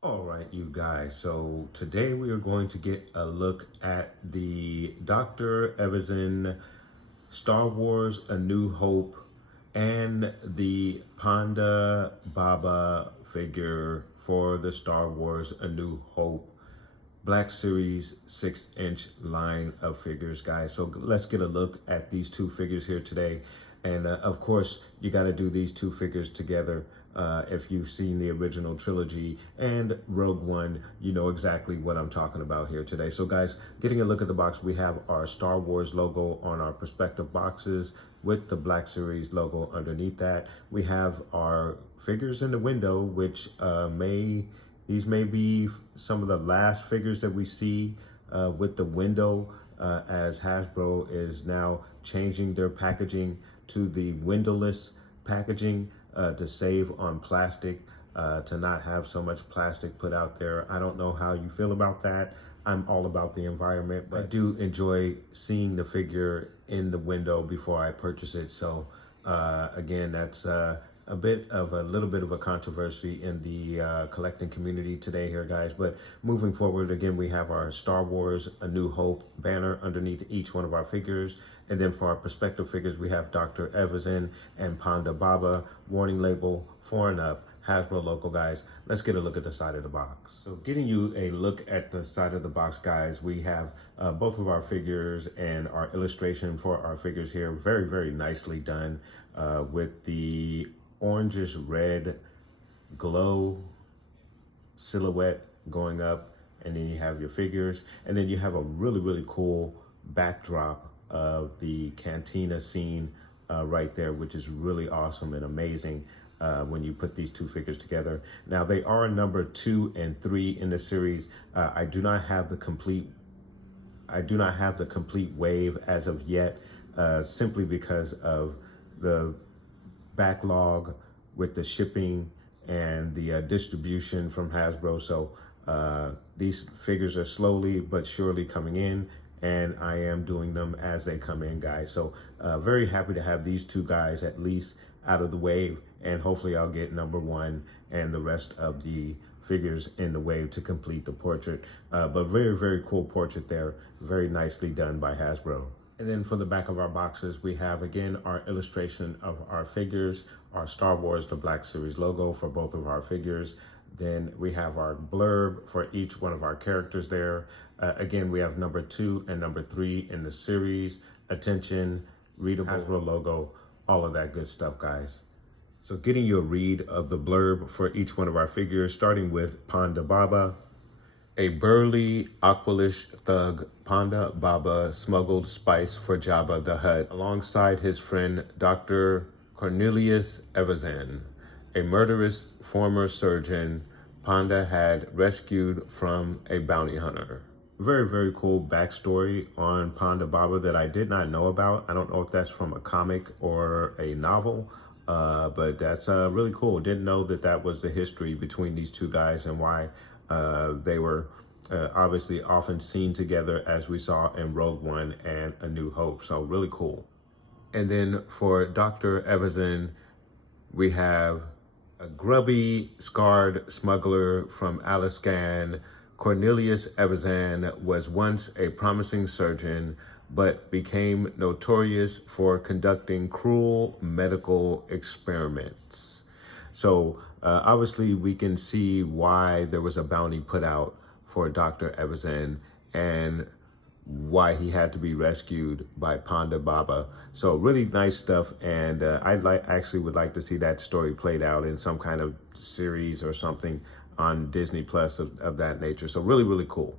All right, you guys. So today we are going to get a look at the Dr. Evazan Star Wars A New Hope and the Ponda Baba figure for the Star Wars A New Hope Black Series 6-inch line of figures, guys. So let's get a look at these two figures here today. And of course, you got to do these two figures together. If you've seen the original trilogy and Rogue One, you know exactly what I'm talking about here today. So guys, getting a look at the box, we have our Star Wars logo on our perspective boxes with the Black Series logo underneath that. We have our figures in the window, which these may be some of the last figures that we see with the window, as Hasbro is now changing their packaging to the windowless packaging to save on plastic, to not have so much plastic put out there. I don't know how you feel about that. I'm all about the environment, but I do enjoy seeing the figure in the window before I purchase it. So again, that's a little bit of a controversy in the collecting community today here, guys. But moving forward, again, we have our Star Wars A New Hope banner underneath each one of our figures. And then for our perspective figures, we have Dr. Everson and Ponda Baba, warning label, 4 and up, Hasbro local, guys. Let's get a look at the side of the box. So getting you a look at the side of the box, guys, we have both of our figures and our illustration for our figures here. Very, very nicely done with the orangish red glow silhouette going up, and then you have your figures, and then you have a really, really cool backdrop of the cantina scene right there, which is really awesome and amazing when you put these two figures together. Now, they are number 2 and 3 in the series. I do not have the complete wave as of yet, simply because of the backlog with the shipping and the distribution from Hasbro. So these figures are slowly but surely coming in, and I am doing them as they come in, guys. So very happy to have these two guys at least out of the wave, and hopefully I'll get number 1 and the rest of the figures in the wave to complete the portrait. But very, very cool portrait there. Very nicely done by Hasbro. And then for the back of our boxes, we have, again, our illustration of our figures, our Star Wars The Black Series logo for both of our figures. Then we have our blurb for each one of our characters there. Again, we have number 2 and number 3 in the series. Attention, readable, Hasbro logo, all of that good stuff, guys. So getting you a read of the blurb for each one of our figures, starting with Ponda Baba. A burly, aqualish thug, Ponda Baba smuggled spice for Jabba the Hutt alongside his friend Dr. Cornelius Evazan, a murderous former surgeon Ponda had rescued from a bounty hunter. Very, very cool backstory on Ponda Baba that I did not know about. I don't know if that's from a comic or a novel, but that's really cool. Didn't know that that was the history between these two guys and why they were obviously often seen together, as we saw in Rogue One and A New Hope. So really cool. And then for Dr. Everson, we have a grubby, scarred smuggler from Alaskan. Cornelius Evazan was once a promising surgeon, but became notorious for conducting cruel medical experiments. So obviously we can see why there was a bounty put out for Dr. Evazan and why he had to be rescued by Ponda Baba. So really nice stuff, and I actually would like to see that story played out in some kind of series or something on Disney Plus of that nature. So really, really cool.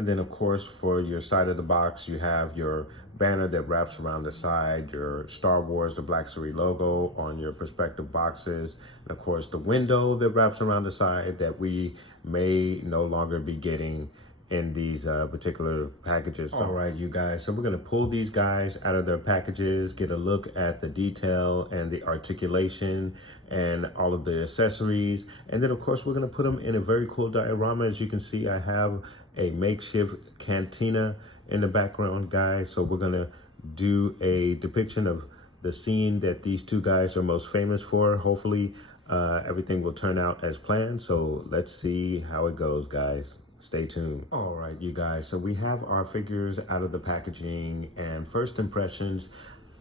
And then of course, for your side of the box, you have your banner that wraps around the side, your Star Wars, the Black Series logo on your perspective boxes, and of course the window that wraps around the side that we may no longer be getting in these particular packages. All right, you guys, so we're gonna pull these guys out of their packages, get a look at the detail and the articulation and all of the accessories. And then of course, we're gonna put them in a very cool diorama. As you can see, I have a makeshift cantina in the background, guys. So we're gonna do a depiction of the scene that these two guys are most famous for. Hopefully everything will turn out as planned. So let's see how it goes, guys. Stay tuned. All right, you guys, so we have our figures out of the packaging, and first impressions,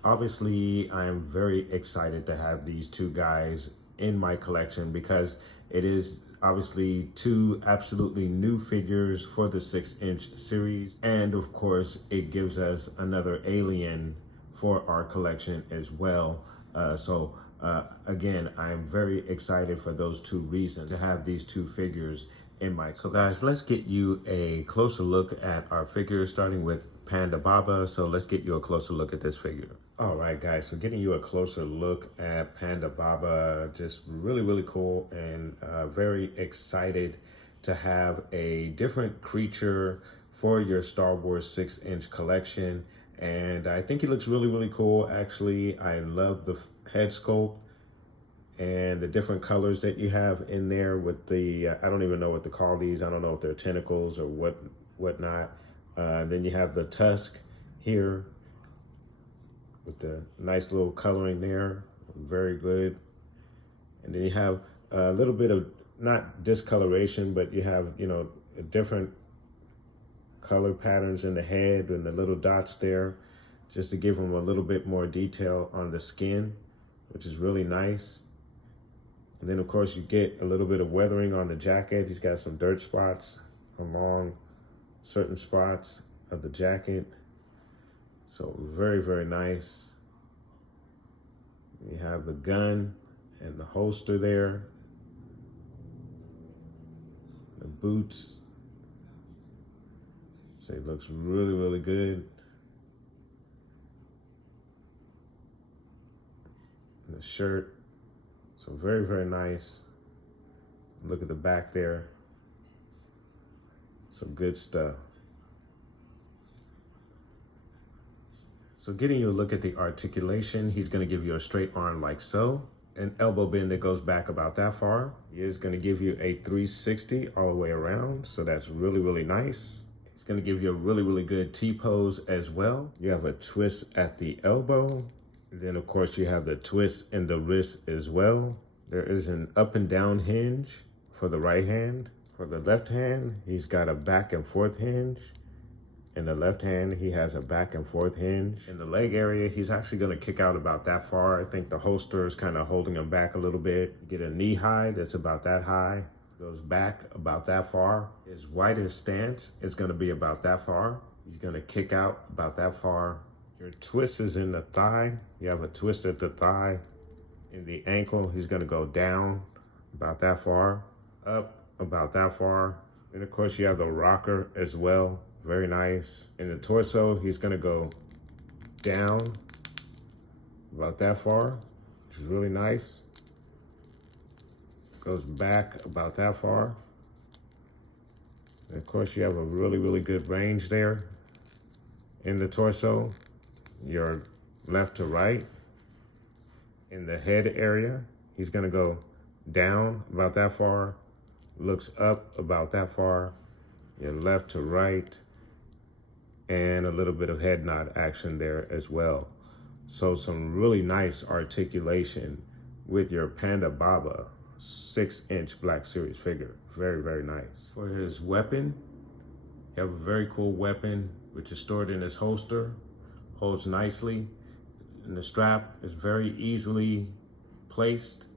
obviously I am very excited to have these two guys in my collection because it is obviously two absolutely new figures for the 6-inch series. And of course, it gives us another alien for our collection as well. Again, I'm very excited for those two reasons to have these two figures in my collection. So guys, let's get you a closer look at our figures, starting with Panda Baba. So let's get you a closer look at this figure. All right, guys, so getting you a closer look at Panda Baba, just really, really cool, and very excited to have a different creature for your Star Wars 6-inch collection. And I think he looks really, really cool. Actually, I love the head sculpt and the different colors that you have in there with the, I don't even know what to call these. I don't know if they're tentacles or whatnot. Then you have the tusk here with the nice little coloring there, very good. And then you have a little bit of, not discoloration, but you have, you know, different color patterns in the head and the little dots there, just to give them a little bit more detail on the skin, which is really nice. And then of course you get a little bit of weathering on the jacket. He's got some dirt spots along certain spots of the jacket. So very, very nice. You have the gun and the holster there. The boots. So it looks really, really good. And the shirt. So very, very nice. Look at the back there. Some good stuff. So getting you a look at the articulation, he's going to give you a straight arm like so, an elbow bend that goes back about that far. He is going to give you a 360 all the way around. So that's really, really nice. He's going to give you a really, really good T-pose as well. You have a twist at the elbow. Then of course you have the twist in the wrist as well. There is an up and down hinge for the right hand. For the left hand, he's got a back and forth hinge. In the left hand, he has a back and forth hinge. In the leg area, he's actually gonna kick out about that far. I think the holster is kind of holding him back a little bit. You get a knee high that's about that high. Goes back about that far. His widest stance is gonna be about that far. He's gonna kick out about that far. Your twist is in the thigh. You have a twist at the thigh. In the ankle, he's gonna go down about that far, up about that far. And of course you have the rocker as well, very nice. In the torso, he's gonna go down about that far, which is really nice. Goes back about that far. And of course you have a really, really good range there. In the torso, your left to right. In the head area, he's gonna go down about that far, looks up about that far, your left to right, and a little bit of head nod action there as well. So some really nice articulation with your Panda Baba 6-inch Black Series figure. Very, very nice. For his weapon, you have a very cool weapon, which is stored in his holster, holds nicely. And the strap is very easily placed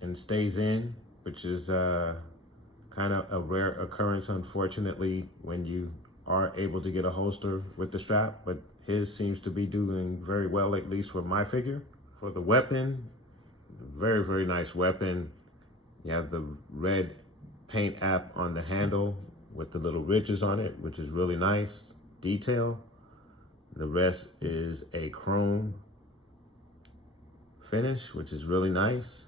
and stays in, which is kind of a rare occurrence, unfortunately, when you are able to get a holster with the strap, but his seems to be doing very well, at least for my figure. For the weapon, very, very nice weapon. You have the red paint app on the handle, with the little ridges on it, which is really nice detail. The rest is a chrome finish, which is really nice.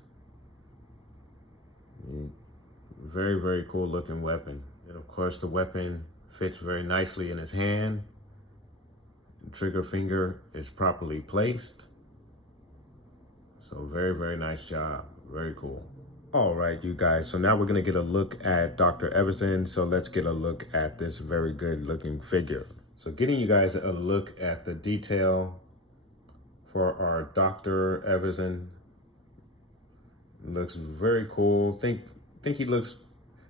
Very, very cool looking weapon. And of course the weapon fits very nicely in his hand. The trigger finger is properly placed. So very, very nice job. Very cool. All right, you guys. So now we're gonna get a look at Dr. Everson. So let's get a look at this very good looking figure. So getting you guys a look at the detail for our Dr. Everson. Looks very cool. Think he looks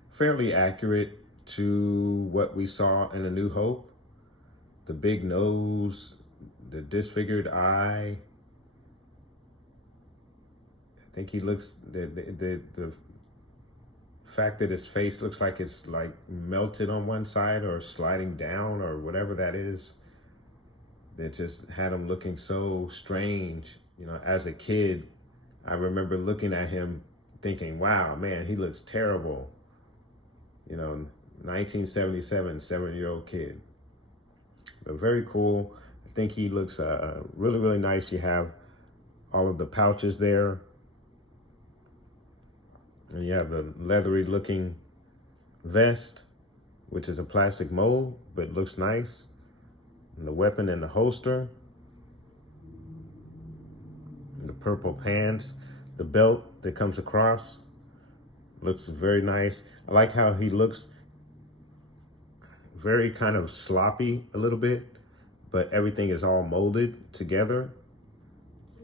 fairly accurate to what we saw in A New Hope. The big nose, the disfigured eye. I think he looks, the fact that his face looks like it's like melted on one side or sliding down or whatever that is, that just had him looking so strange. You know, as a kid, I remember looking at him thinking, wow, man, he looks terrible. You know, 1977, 7-year-old kid. But very cool. I think he looks really, really nice. You have all of the pouches there. And you have the leathery looking vest, which is a plastic mold, but looks nice. And the weapon in the holster. And the purple pants. The belt that comes across looks very nice. I like how he looks very kind of sloppy a little bit, but everything is all molded together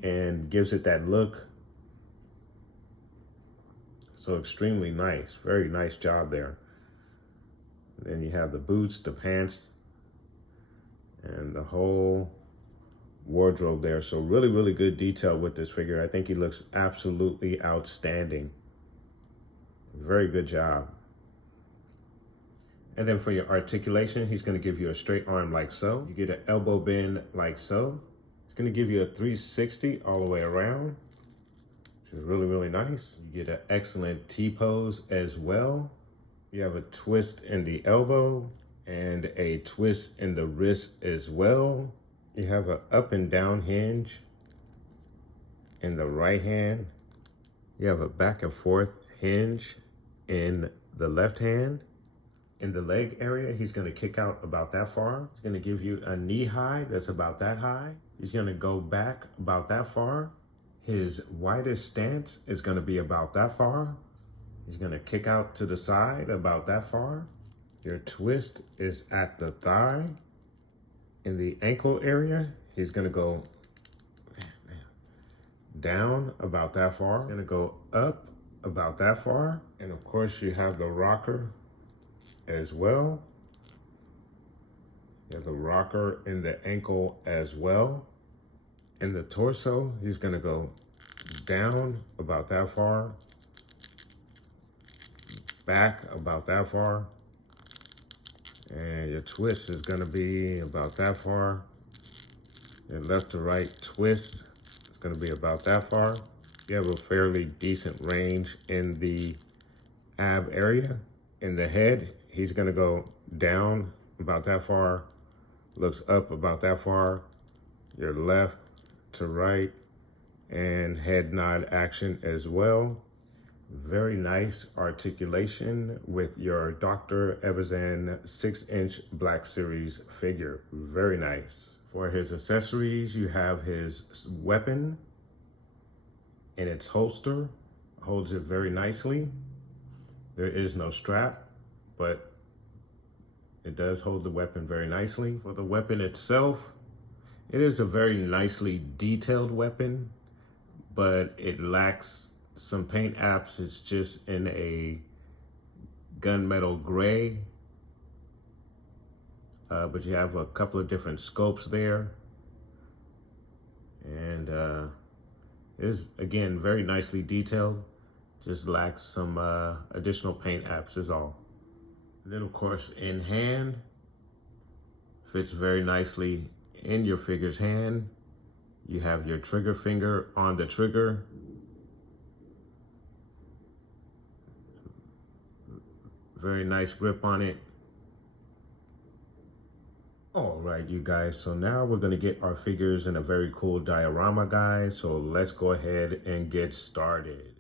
and gives it that look. So extremely nice, very nice job there. Then you have the boots, the pants, and the whole wardrobe there. So really, really good detail with this figure. I think he looks absolutely outstanding. Very good job. And then for your articulation, he's gonna give you a straight arm like so. You get an elbow bend like so. He's gonna give you a 360 all the way around, which is really, really nice. You get an excellent T-pose as well. You have a twist in the elbow and a twist in the wrist as well. You have an up and down hinge in the right hand. You have a back and forth hinge in the left hand. In the leg area, he's gonna kick out about that far. He's gonna give you a knee high that's about that high. He's gonna go back about that far. His widest stance is gonna be about that far. He's gonna kick out to the side about that far. Your twist is at the thigh. In the ankle area, he's gonna go down about that far. Gonna go up about that far. And of course you have the rocker as well. You have the rocker in the ankle as well. In the torso, he's gonna go down about that far, back about that far, and your twist is gonna be about that far. Your left to right twist is gonna be about that far. You have a fairly decent range in the ab area. In the head, he's gonna go down about that far, looks up about that far, your left to right, and head nod action as well. Very nice articulation with your Dr. Evazan 6-inch Black Series figure. Very nice. For his accessories, you have his weapon in its holster, holds it very nicely. There is no strap, but it does hold the weapon very nicely. For the weapon itself, it is a very nicely detailed weapon, but it lacks some paint apps. It's just in a gunmetal gray, but you have a couple of different scopes there. And it is, again, very nicely detailed. Just lacks some additional paint apps is all. And then of course in hand, fits very nicely in your figure's hand. You have your trigger finger on the trigger. Very nice grip on it. All right, you guys, so now we're going to get our figures in a very cool diorama, guys. So let's go ahead and get started.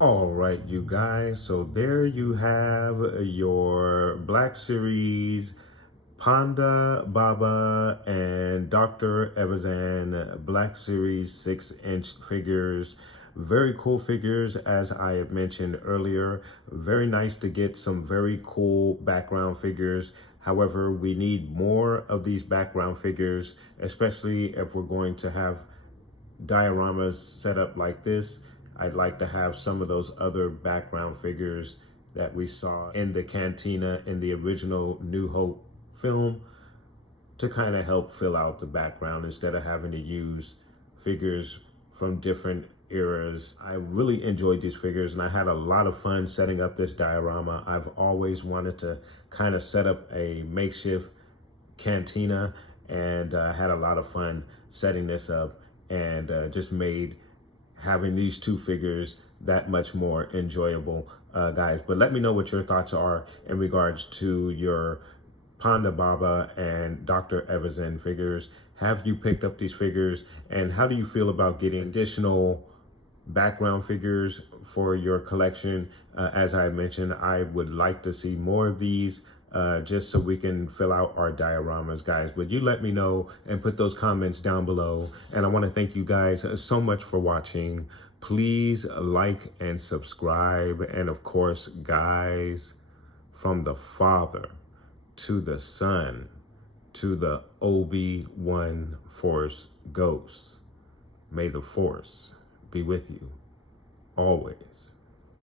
All right, you guys, so there you have your Black Series Ponda, Baba, and Dr. Evazan Black Series 6-inch figures. Very cool figures, as I had mentioned earlier. Very nice to get some very cool background figures. However, we need more of these background figures, especially if we're going to have dioramas set up like this. I'd like to have some of those other background figures that we saw in the cantina in the original New Hope film to kind of help fill out the background instead of having to use figures from different eras. I really enjoyed these figures and I had a lot of fun setting up this diorama. I've always wanted to kind of set up a makeshift cantina and had a lot of fun setting this up, and just made having these two figures that much more enjoyable, guys. But let me know what your thoughts are in regards to your Ponda Baba and Dr. Everson figures. Have you picked up these figures, and how do you feel about getting additional background figures for your collection? As I mentioned, I would like to see more of these, just so we can fill out our dioramas, guys. But you let me know and put those comments down below. And I want to thank you guys so much for watching. Please like and subscribe. And of course, guys, from the Father to the Son to the Obi-Wan Force Ghost, may the Force be with you always.